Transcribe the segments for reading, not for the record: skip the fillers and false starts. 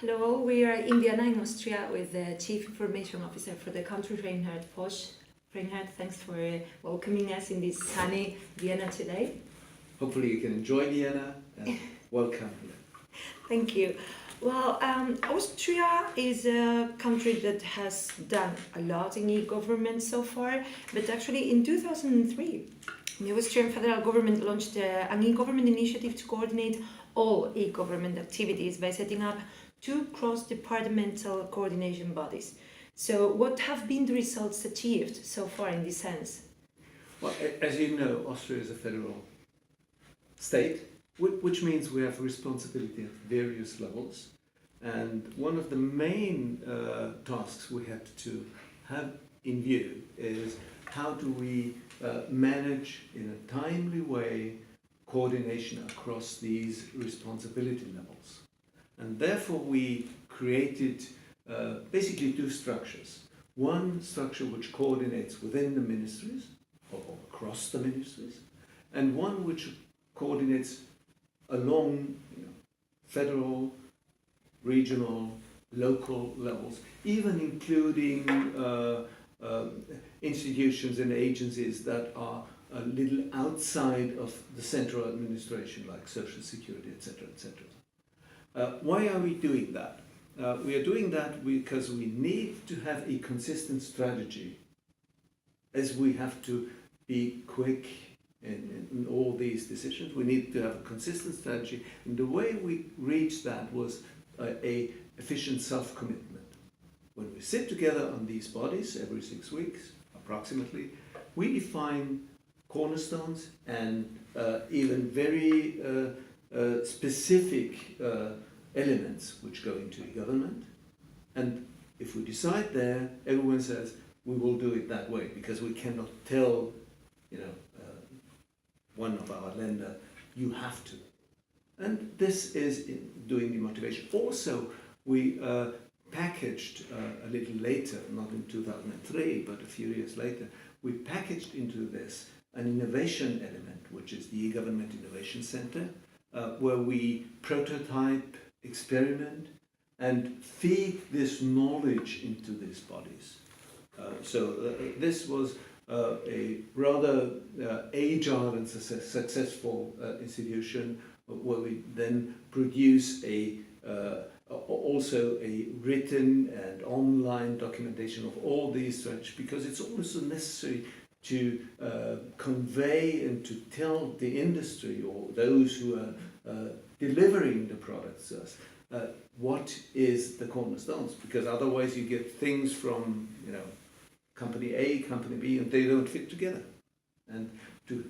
Hello, we are in Vienna in Austria with the Chief Information Officer for the country, Reinhard Posch. Reinhard, thanks for welcoming us in this sunny Vienna today. Hopefully you can enjoy Vienna and welcome here. Thank you. Well, Austria is a country that has done a lot in e-government so far, but actually in 2003, the Austrian federal government launched an e-government initiative to coordinate all e-government activities by setting up two cross-departmental coordination bodies. So what have been the results achieved so far in this sense? Well, as you know, Austria is a federal state, which means we have responsibility at various levels. And one of the main tasks we have to have in view is how do we manage in a timely way coordination across these responsibility levels. And therefore we created basically two structures. One structure which coordinates within the ministries or across the ministries, and one which coordinates along federal, regional, local levels, even including institutions and agencies that are a little outside of the central administration, like social security, etc., etc. Why are we doing that? We are doing that because we need to have a consistent strategy, as we have to be quick in all these decisions. We need to have a consistent strategy, and the way we reached that was a efficient self-commitment. When we sit together on these bodies every 6 weeks, approximately, we define cornerstones and even very specific elements which go into e-government. And if we decide there, everyone says, we will do it that way, because we cannot tell, one of our lender, you have to. And this is doing the motivation. Also, we packaged a little later, not in 2003, but a few years later, we packaged into this an innovation element, which is the e-government innovation center, where we prototype, experiment, and feed this knowledge into these bodies. This was a rather agile and successful institution, where we then produce also a written and online documentation of all these strategies, because it's also necessary to convey and to tell the industry or those who are delivering the products to us what is the cornerstones, because otherwise you get things from company A, company B, and they don't fit together. And to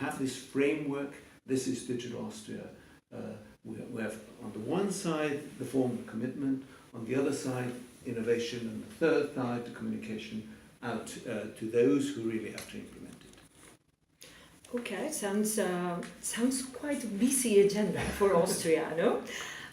have this framework, this is Digital Austria. We have on the one side the form of commitment, on the other side innovation, and the third side the communication out to those who really have to implement it. Okay, sounds quite a busy agenda for Austria, no?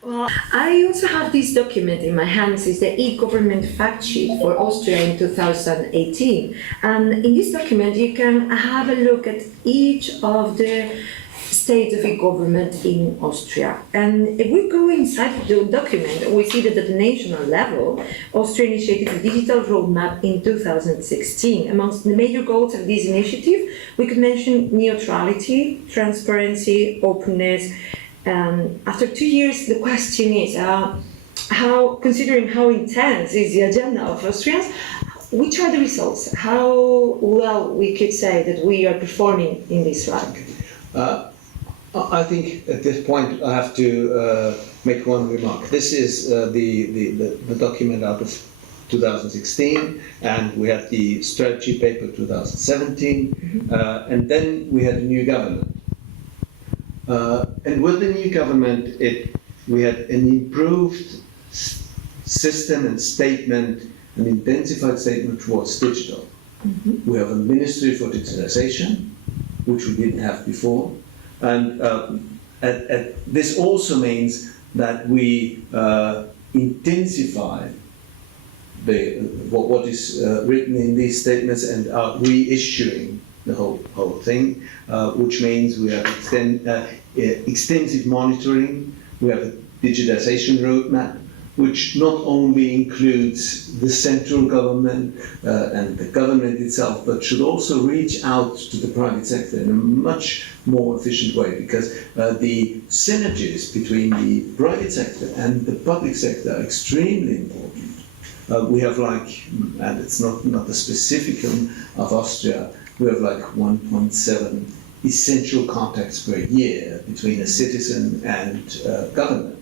Well, I also have this document in my hands. It's the e-government fact sheet for Austria in 2018. And in this document, you can have a look at each of the states of e-government in Austria. And if we go inside the document, we see that at the national level, Austria initiated a digital roadmap in 2016. Amongst the major goals of this initiative, we could mention neutrality, transparency, openness. After 2 years, the question is, considering how intense is the agenda of Austrians, which are the results? How well we could say that we are performing in this rank? I think at this point I have to make one remark. This is the document out of 2016, and we had the strategy paper 2017, and then we had a new government. And with the new government, we had an improved system and statement, an intensified statement towards digital. Mm-hmm. We have a Ministry for Digitalization, which we didn't have before. And this also means that we intensify what is written in these statements and are reissuing the whole thing, which means we have extensive monitoring, we have a digitization roadmap, which not only includes the central government and the government itself, but should also reach out to the private sector in a much more efficient way, because the synergies between the private sector and the public sector are extremely important. We have and it's not the specificum of Austria, we have 1.7 essential contacts per year between a citizen and government,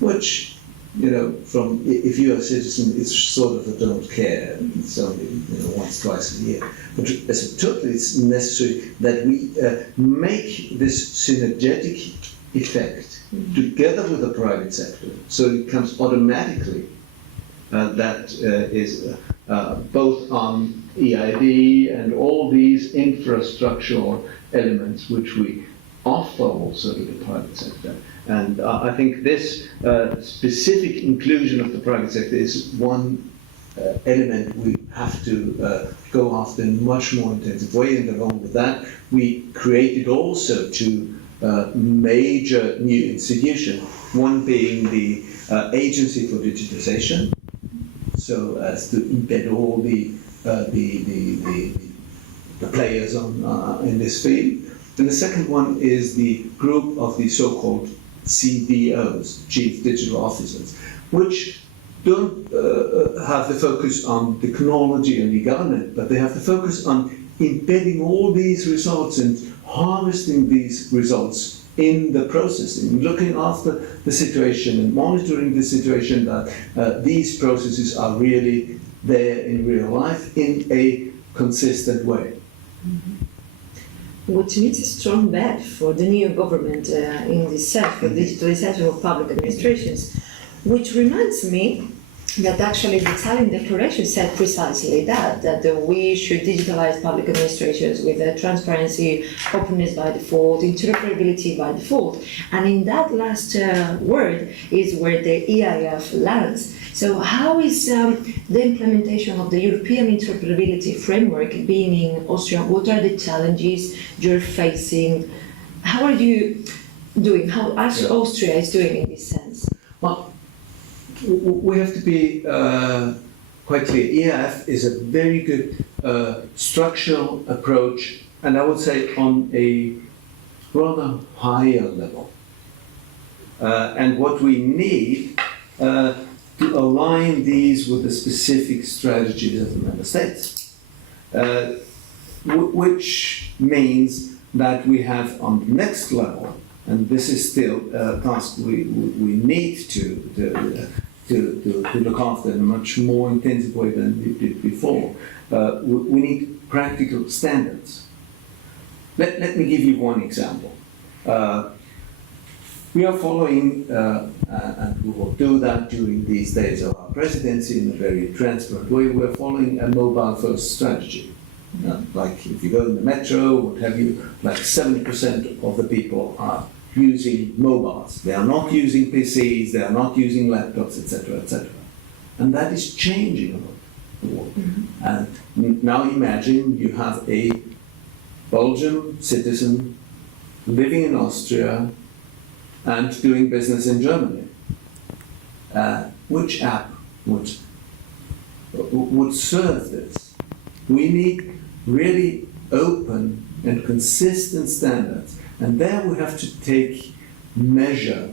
which, if you're a citizen, it's sort of a don't care. It's only once, twice a year. But as a total, it's necessary that we make this synergetic effect together with the private sector, so it comes automatically. That is both on EID and all these infrastructural elements which we offer also to the private sector. And I think this specific inclusion of the private sector is one element we have to go after in a much more intensive way. And along with that, we created also two major new institutions, one being the Agency for Digitization, so as to embed all the players in this field. And the second one is the group of the so-called CDOs, Chief Digital Officers, which don't have the focus on technology and e-government, but they have the focus on embedding all these results and harvesting these results in the processing, looking after the situation and monitoring the situation that these processes are really there in real life in a consistent way. Which means a strong bet for the new government in this sense, for digitalization of public administrations. Which reminds me that actually the Tallinn Declaration said precisely that we should digitalize public administrations with transparency, openness by default, interoperability by default. And in that last word is where the EIF lands. So how is the implementation of the European interoperability framework being in Austria? What are the challenges you're facing? How are you doing? How Austria is doing in this sense? Well, we have to be quite clear. EIF is a very good structural approach, and I would say on a rather higher level. And what we need to align these with the specific strategies of the member states, which means that we have on the next level, and this is still a task we need to look after in a much more intensive way than we did before. We need practical standards. Let me give you one example. We are following, and we will do that during these days of our presidency in a very transparent way, we're following a mobile-first strategy. Like if you go in the metro, what have you, 70% of the people are using mobiles. They are not using PCs, they are not using laptops, etc., etc. And that is changing a lot. The world. And now imagine you have a Belgian citizen living in Austria and doing business in Germany. Which app would serve this? We need really open and consistent standards. And there we have to take measure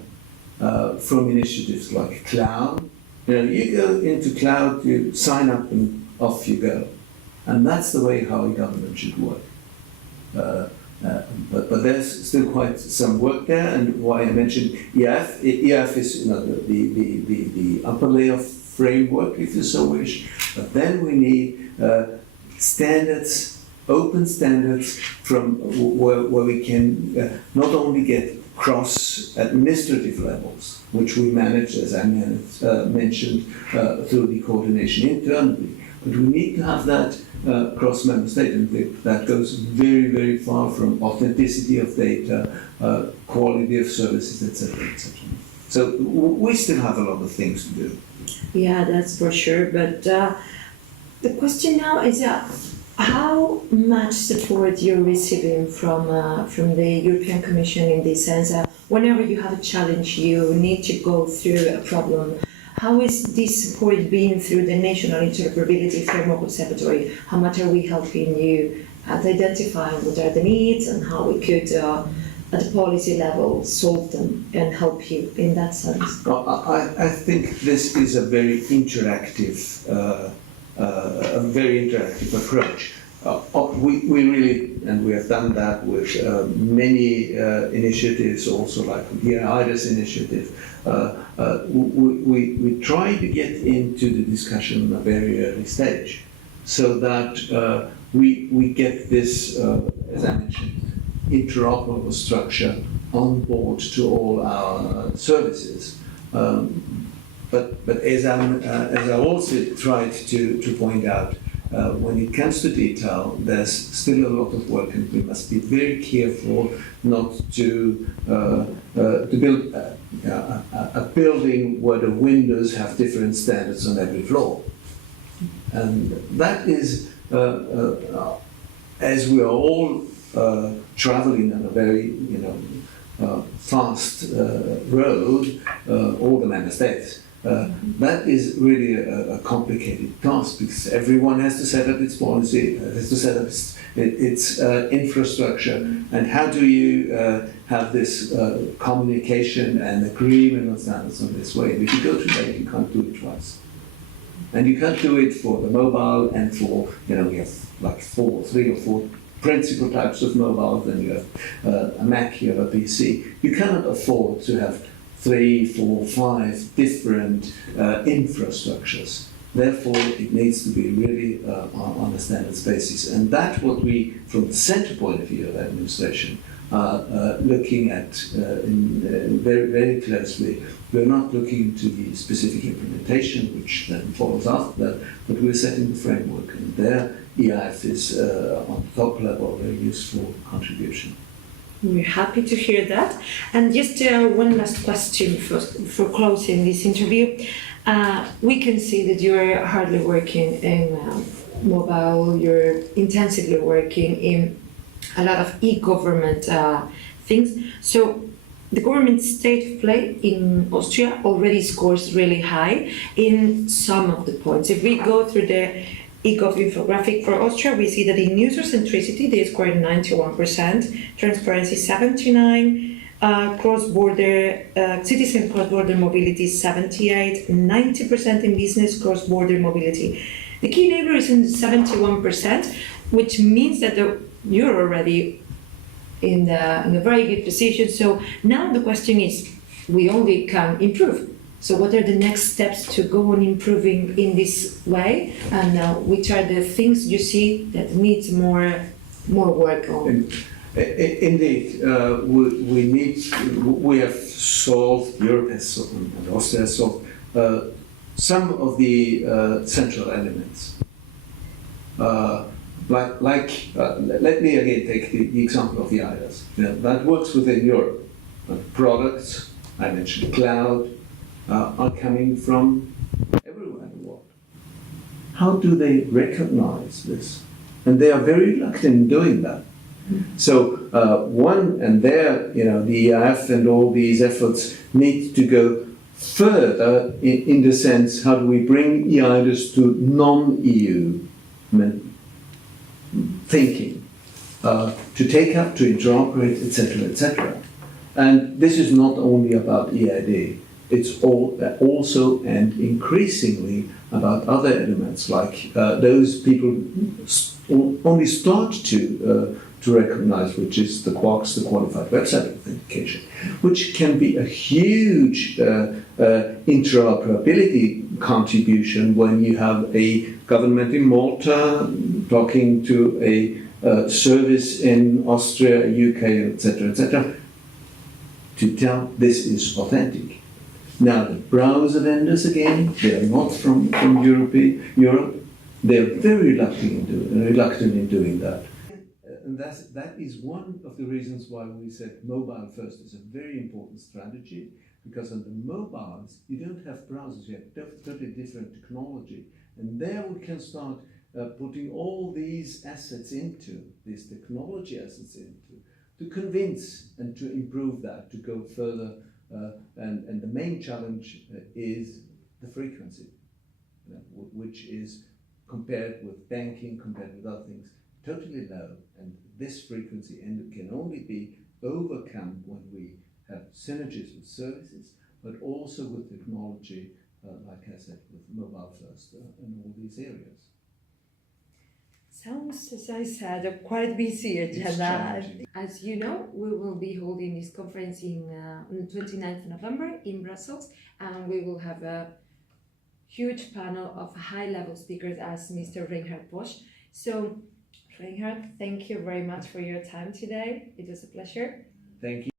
from initiatives like cloud. You go into cloud, you sign up and off you go. And that's the way how a government should work. But there's still quite some work there, and why I mentioned EIF. EIF is the upper layer framework, if you so wish. But then we need standards, open standards from where we can not only get cross administrative levels, which we manage, as I mentioned, through the coordination internally, but we need to have that cross member state, and that goes very, very far from authenticity of data, quality of services, etc., etc. So we still have a lot of things to do. Yeah, that's for sure. But the question now is, How much support you're receiving from the European Commission in this sense? Whenever you have a challenge, you need to go through a problem. How is this support being through the National Interoperability Framework Observatory? How much are we helping you at identifying what are the needs and how we could, at the policy level, solve them and help you in that sense? Well, I think this is a very interactive approach. We really, and we have done that with many initiatives, also like the EIDAS initiative. We try to get into the discussion at a very early stage, so that we get this, as I mentioned, interoperable structure on board to all our services. But as I also tried to point out, when it comes to detail, there's still a lot of work, and we must be very careful not to build a building where the windows have different standards on every floor. And that is, as we are all traveling on a very fast road, all the member states. That is really a complicated task, because everyone has to set up its policy, has to set up its infrastructure, and how do you have this communication and agreement on standards on this way? And if you go too late, you can't do it twice. And you can't do it for the mobile and for, we have like 3 or 4 principal types of mobile, then you have a Mac, you have a PC. You cannot afford to have 3, 4, 5 different infrastructures. Therefore, it needs to be really on a standards basis. And that's what we, from the center point of view of administration, are looking at very, very closely. We're not looking to the specific implementation, which then follows after that, but we're setting the framework. And there, EIF is on the top level a very useful contribution. We're happy to hear that. And just one last question for closing this interview. We can see that you're hardly working in mobile, you're intensively working in a lot of e-government things. So the government state of play in Austria already scores really high in some of the points. If we go through the eGov infographic for Austria, we see that in user centricity they scored 91%, transparency 79%, cross-border citizen cross-border mobility 78%, 90% in business cross-border mobility. The key neighbor is in 71%, which means that you're already in a very good position. So now the question is, we only can improve. So what are the next steps to go on improving in this way, and which are the things you see that needs more work on? Indeed, we have solved, Europe has solved, and Austria has solved some of the central elements. Let me again take the example of the EIDAS. That works within Europe. Products, I mentioned cloud, are coming from everywhere in the world. How do they recognize this? And they are very reluctant in doing that. So the EIF and all these efforts need to go further in the sense, how do we bring EIDAS to non-EU thinking, to take up, to interoperate, etc., etc. And this is not only about EID. It's also and increasingly about other elements, like those people only start to recognize, which is the QUACS, the Qualified Website Authentication, which can be a huge interoperability contribution when you have a government in Malta talking to a service in Austria, UK, etc., etc., to tell this is authentic. Now, the browser vendors, again, they are not from Europe. They are very reluctant in doing that. And that is one of the reasons why we said mobile first is a very important strategy, because on the mobiles, you don't have browsers, you have totally different technology. And there we can start putting all these assets into, these technology assets into, to convince and to improve that, to go further. And the main challenge is the frequency, which is compared with banking, compared with other things, totally low. And this frequency can only be overcome when we have synergies with services, but also with technology, like I said, with mobile first in all these areas. Sounds, as I said, a quite busy agenda. As you know, we will be holding this conference on the 29th of November in Brussels, and we will have a huge panel of high-level speakers as Mr. Reinhard Posch. So, Reinhard, thank you very much for your time today. It was a pleasure. Thank you.